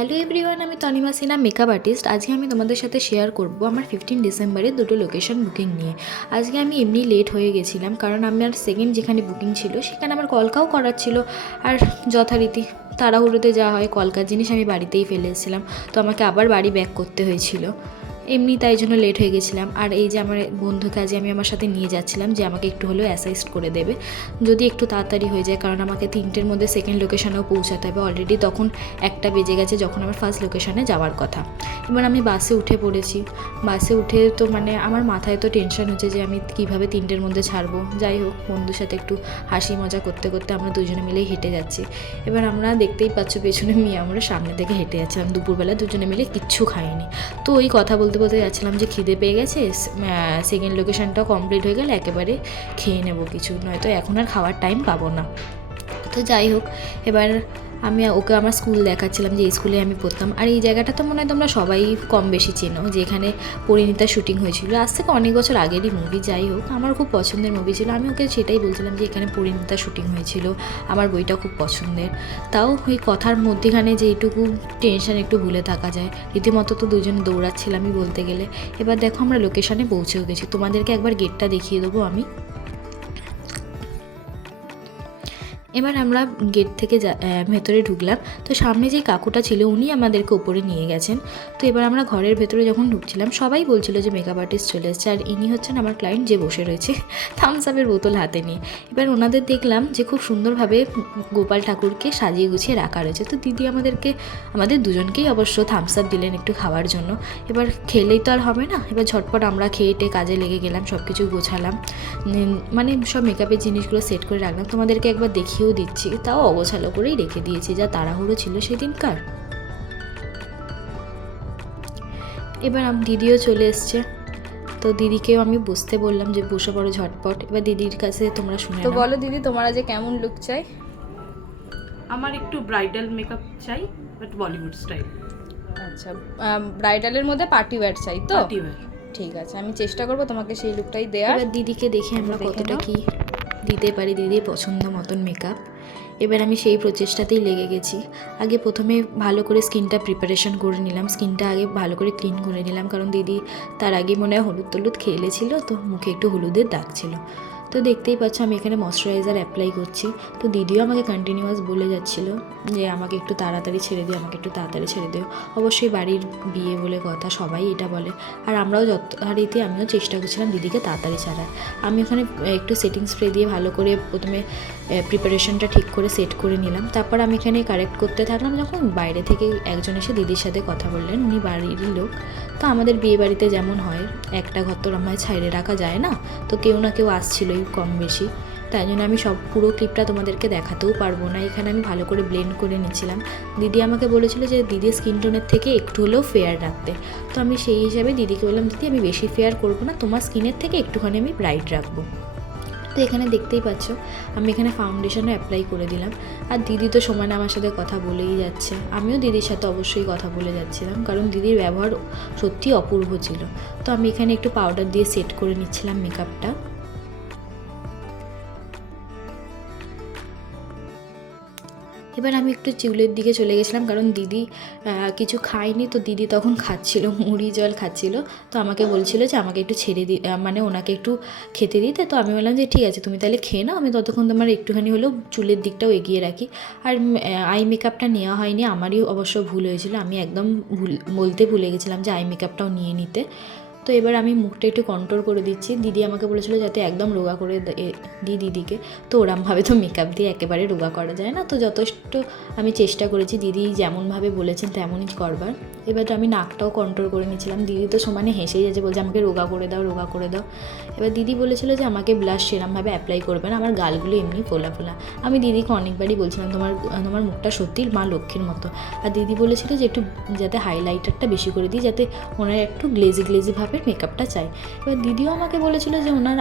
Hello everyone, আমি Tanima Sinha, makeup artist. আজকে আমি তোমাদের সাথে শেয়ার করব আমার 15 ডিসেম্বরে দুটো লোকেশন বুকিং নিয়ে। আজকে আমি এমনি লেট হয়ে গেছিলাম, কারণ আমার সেকেন্ড যেখানে বুকিং ছিল সেখানে আমার কলকাও করার ছিল। আর যথারীতি তাড়াহুড়োতে যা হয়, কলকার জিনিস আমি বাড়িতেই ফেলে এসেছিলাম, তো আমাকে আবার বাড়ি ব্যাক করতে হয়েছিল এমনি, তাই জন্য লেট হয়ে গেছিলাম। আর এই যে আমার বন্ধুকে আজ আমি আমার সাথে নিয়ে যাচ্ছিলাম যে আমাকে একটু হলেও অ্যাসাইস্ট করে দেবে যদি একটু তাড়াতাড়ি হয়ে যায়, কারণ আমাকে 3টের মধ্যে সেকেন্ড লোকেশনেও পৌঁছাতে হবে। অলরেডি তখন 1টা বেজে গেছে যখন আমার ফার্স্ট লোকেশনে যাওয়ার কথা। এবার আমি বাসে উঠে পড়েছি। বাসে উঠে তো আমার মাথায় তো টেনশন হচ্ছে যে আমি কীভাবে 3টের মধ্যে ছাড়বো। যাই হোক, বন্ধুর সাথে একটু হাসি মজা করতে করতে আমরা দুজনে মিলেই হেঁটে যাচ্ছি। এবার আমরা দেখতেই পাচ্ছ পেছনে আমরা সামনে থেকে হেঁটে যাচ্ছিলাম। দুপুরবেলা দুজনে মিলে কিচ্ছু খাইনি, তো ওই কথা বলতে বলতে যাচ্ছিলাম যে খিদে পেয়ে গেছে, সেকেন্ড লোকেশনটাও কমপ্লিট হয়ে গেলে একেবারে খেয়ে নেবো কিছু, নয়তো এখন আর খাওয়ার টাইম পাবো না। তো যাই হোক, এবার আমি ওকে আমার স্কুল দেখাচ্ছিলাম যে এই স্কুলে আমি পড়তাম। আর এই জায়গাটা তো মনে হয় তোমরা সবাই কম বেশি চেনো, যে এখানে পরিণীতার শ্যুটিং হয়েছিল। আজ থেকে অনেক বছর আগেরই মুভি। যাই হোক, আমার খুব পছন্দের মুভি ছিল। আমি ওকে সেটাই বলছিলাম যে এখানে পরিণীতার শ্যুটিং হয়েছিল, আমার বইটা খুব পছন্দের। তাও ওই কথার মধ্যেখানে যে এইটুকু টেনশন একটু ভুলে থাকা যায়। রীতিমতো তো দুজনে দৌড়াচ্ছিলামই বলতে গেলে। এবার দেখো আমরা লোকেশনে পৌঁছেও গেছি, তোমাদেরকে একবার গেটটা দেখিয়ে দেবো আমি। এবার আমরা গেট থেকে ভেতরে ঢুকলাম, তো সামনে যে কাকুটা ছিল উনি আমাদেরকে উপরে নিয়ে গেছেন। তো এবার আমরা ঘরের ভেতরে যখন ঢুকছিলাম সবাই বলছিল যে মেকআপ আর্টিস্ট চলে এসেছে, আর ইনি হচ্ছেন আমার ক্লায়েন্ট যে বসে রয়েছে থামস আপের বোতল হাতে নিয়ে। এবার ওনাদের দেখলাম যে খুব সুন্দরভাবে গোপাল ঠাকুরকে সাজিয়ে গুছিয়ে রাখা রয়েছে। তো দিদি আমাদের দুজনকেই অবশ্য থামস আপ দিলেন একটু খাওয়ার জন্য। এবার খেলেই তো আর হবে না, এবার ঝটপট আমরা খেয়ে কাজে লেগে গেলাম, সব কিছু গোছালাম, সব মেকআপের জিনিসগুলো সেট করে রাখলাম। তোমাদেরকে একবার দেখিয়েও দিচ্ছি, তাও অগোছালো করেই রেখে দিয়েছি, যা তাড়াহুড়ো ছিল সেদিনকার। এবার দিদিও চলে এসছে, তো দিদিকেও আমি বসতে বললাম যে বসে পড়ো ঝটপট। এবার দিদির কাছে তোমরা শুনে তো বলো দিদি, তোমার যে কেমন লুক চাই? আমার একটু ব্রাইডাল মেকআপ চাই, বাট বলিউড স্টাইল। আচ্ছা, ব্রাইডালের মধ্যে পার্টি ওয়্যার চাই তো? Party wear. ঠিক আছে, আমি চেষ্টা করব তোমাকে সেই লুকটাই দেওয়ার। এবার দিদিকে দেখে আমরা দেখে কতটা নাও। কি দিতে পারি দিদির পছন্দ মতন মেকআপ। এবার আমি সেই প্রচেষ্টাতেই লেগে গেছি। আগে প্রথমে ভালো করে স্কিনটা প্রিপারেশন করে নিলাম, স্কিনটা আগে ভালো করে ক্লিন করে নিলাম, কারণ দিদি তার আগে মনে হয় হলুদ টলুদ খেলেছিল, তো মুখে একটু হলুদের দাগ ছিল। তো দেখতেই পাচ্ছ আমি এখানে ময়শ্চারাইজার অ্যাপ্লাই করছি। তো দিদিও আমাকে কন্টিনিউয়াস বলে যাচ্ছিলো যে আমাকে একটু তাড়াতাড়ি ছেড়ে দিও, আমাকে একটু তাড়াতাড়ি ছেড়ে দিও। অবশ্যই বাড়ির বিয়ে বলে কথা, সবাই এটা বলে, আর আমরাও যথারীতি আমিও চেষ্টা করছিলাম দিদিকে তাড়াতাড়ি ছাড়ার। আমি ওখানে একটু সেটিং স্প্রে দিয়ে ভালো করে প্রথমে প্রিপারেশনটা ঠিক করে সেট করে নিলাম। তারপর আমি এখানে কারেক্ট করতে থাকলাম, যখন বাইরে থেকে একজন এসে দিদির সাথে কথা বললেন, উনি বাড়িরই লোক। তো আমাদের বিয়ে বাড়িতে যেমন হয়, একটা ঘর তো আমায় ছাইড়ে রাখা যায় না, তো কেউ না কেউ আসছিলই কম বেশি। তাই জন্য আমি সব পুরো ক্লিপটা তোমাদেরকে দেখাতেও পারবো না। এখানে আমি ভালো করে ব্লেন্ড করে নিচ্ছিলাম। দিদি আমাকে বলেছিল যে দিদির স্কিন টোনের থেকে একটু হলেও ফেয়ার রাখতে, তো আমি সেই হিসাবে দিদিকে বললাম দিদি আমি বেশি ফেয়ার করবো না, তোমার স্কিনের থেকে একটুখানি আমি ব্রাইট রাখবো। তো এখানে দেখতেই পাচ্ছ আমি এখানে ফাউন্ডেশনও অ্যাপ্লাই করে দিলাম। আর দিদি তো সমানে আমার সাথে কথা বলেই যাচ্ছে, আমিও দিদির সাথে অবশ্যই কথা বলে যাচ্ছিলাম, কারণ দিদির ব্যবহার সত্যি অপূর্ব ছিল। তো আমি এখানে একটু পাউডার দিয়ে সেট করে নিচ্ছিলাম মেকআপটা। এবার আমি একটু চুলের দিকে চলে গেছিলাম, কারণ দিদি কিছু খায়নি, তো দিদি তখন খাচ্ছিল, মুড়ি জল খাচ্ছিল। তো আমাকে বলছিল যে আমাকে একটু ছেড়ে ওনাকে একটু খেতে দিতে। তো আমি বললাম যে ঠিক আছে তুমি তাহলে খেয়ে নাও, আমি ততক্ষণ তোমার একটুখানি হলেও চুলের দিকটাও এগিয়ে রাখি। আর আই মেকআপটা নেওয়া হয়নি, আমারই অবশ্য ভুল হয়েছিল, আমি একদম বলতে ভুলে গেছিলাম যে আই মেকআপটাও নিয়ে নিতে। তো এবার আমি মুখটা একটু কন্ট্রোল করে দিচ্ছি। দিদি আমাকে বলেছিল যাতে একদম রোগা করে দিই দিদিকে, তো ওরমভাবে তো মেকআপ দিয়ে একেবারে রোগা করা যায় না, তো যথেষ্ট আমি চেষ্টা করেছি দিদি যেমনভাবে বলেছেন তেমনই করবার। এবার আমি নাকটাও কন্ট্রোল করে নিয়েছিলাম। দিদি তো সমানে হেসেই যাচ্ছে, বলছে আমাকে রোগা করে দাও, রোগা করে দাও। এবার দিদি বলেছিল যে আমাকে ব্লাশ সেরমভাবে অ্যাপ্লাই করবে না, আমার গালগুলো এমনি ফোলা ফোলা। আমি দিদিকে অনেকবারই বলছিলাম তোমার মুখটা সত্যি মা লক্ষ্মীর মতো। আর দিদি বলেছিল যে একটু যাতে হাইলাইটারটা বেশি করে দিই, যাতে ওনার একটু গ্লেজি গ্লেজি ভাবে মেকআপটা চাই। এবার দিদিও আমাকে বলেছিল যে ওনার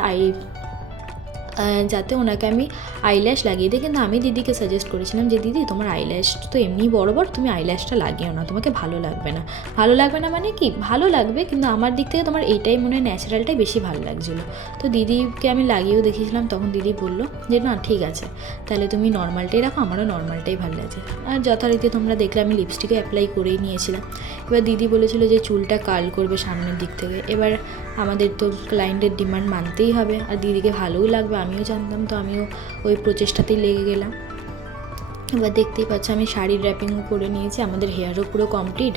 যাতে ওনাকে আমি আইল্যাশ লাগিয়ে দিই। কিন্তু আমি দিদিকে সাজেস্ট করেছিলাম যে দিদি তোমার আইল্যাশ তো এমনিই বড় বড়, তুমি আইল্যাশটা লাগিও না, তোমাকে ভালো লাগবে না। ভালো লাগবে না মানে কি, ভালো লাগবে কিন্তু আমার দিক থেকে তোমার এইটাই মনে হয় ন্যাচারালটাই বেশি ভালো লাগছিলো। তো দিদিকে আমি লাগিয়েও দেখিয়েছিলাম, তখন দিদি বললো যে না ঠিক আছে তাহলে তুমি নর্মালটাই রাখো, আমারও নর্মালটাই ভালো লাগছে। আর যথারীতি তোমরা দেখলে আমি লিপস্টিকও অ্যাপ্লাই করেই নিয়েছিলাম। এবার দিদি বলেছিল যে চুলটা কার্ল করবে সামনের দিক থেকে। এবার আমাদের তো ক্লায়েন্টের ডিমান্ড মানতেই হবে, আর দিদিকে ভালোও লাগবে আমিও জানতাম, তো আমিও ওই প্রচেষ্টাতেই লেগে গেলাম। এবার দেখতেই পাচ্ছ আমি শাড়ির র্যাপিংও করে নিয়েছি, আমাদের হেয়ারও পুরো কমপ্লিট।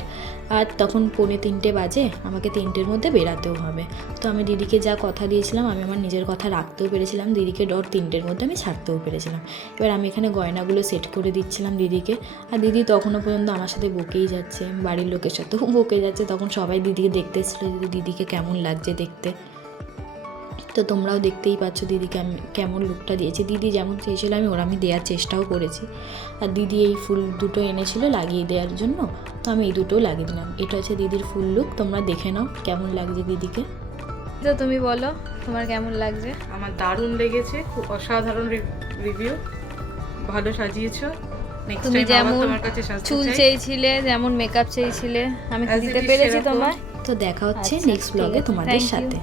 আর তখন 2:45 বাজে, আমাকে 3টের মধ্যে বেরাতেও হবে। তো আমি দিদিকে যা কথা দিয়েছিলাম আমি আমার নিজের কথা রাখতেও পেরেছিলাম, দিদিকে 3টের মধ্যে আমি ছাড়তেও পেরেছিলাম। এবার আমি এখানে গয়নাগুলো সেট করে দিচ্ছিলাম দিদিকে, আর দিদি তখনও পর্যন্ত আমার সাথে বকেই যাচ্ছে, বাড়ির লোকের সাথেও বকে যাচ্ছে। তখন সবাই দিদিকে দেখতে এসেছিলো যে দিদিকে কেমন লাগছে দেখতে। তো তোমরাও দেখতেই পাচ্ছ দিদিকে আমি কেমন লুকটা দিয়েছি। দিদি যেমন চেয়েছিলো আমি দেওয়ার চেষ্টাও করেছি। আর দিদি এই ফুল দুটো এনেছিল লাগিয়ে দেওয়ার জন্য, তো আমি এই দুটোও লাগিয়ে দিলাম। এটা হচ্ছে দিদির ফুল লুক, তোমরা দেখে নাও কেমন লাগছে দিদিকে। তো তুমি বলো তোমার কেমন লাগছে? আমার দারুণ লেগেছে, খুব অসাধারণ রিভিউ, ভালো সাজিয়েছো। নেক্সট তুমি টাইম আবার যেমন তোমার কাছে সাজতে চুল চাই। চেয়েছিলে, যেমন মেকআপ চেয়েছিলে, আমি As দিতে it is পেরেছি সেরকম। তোমায়। তো দেখা হচ্ছে আচ্ছা, নেক্সট ঠিক ব্লগে আছে, তোমাদের thank you. সাথে।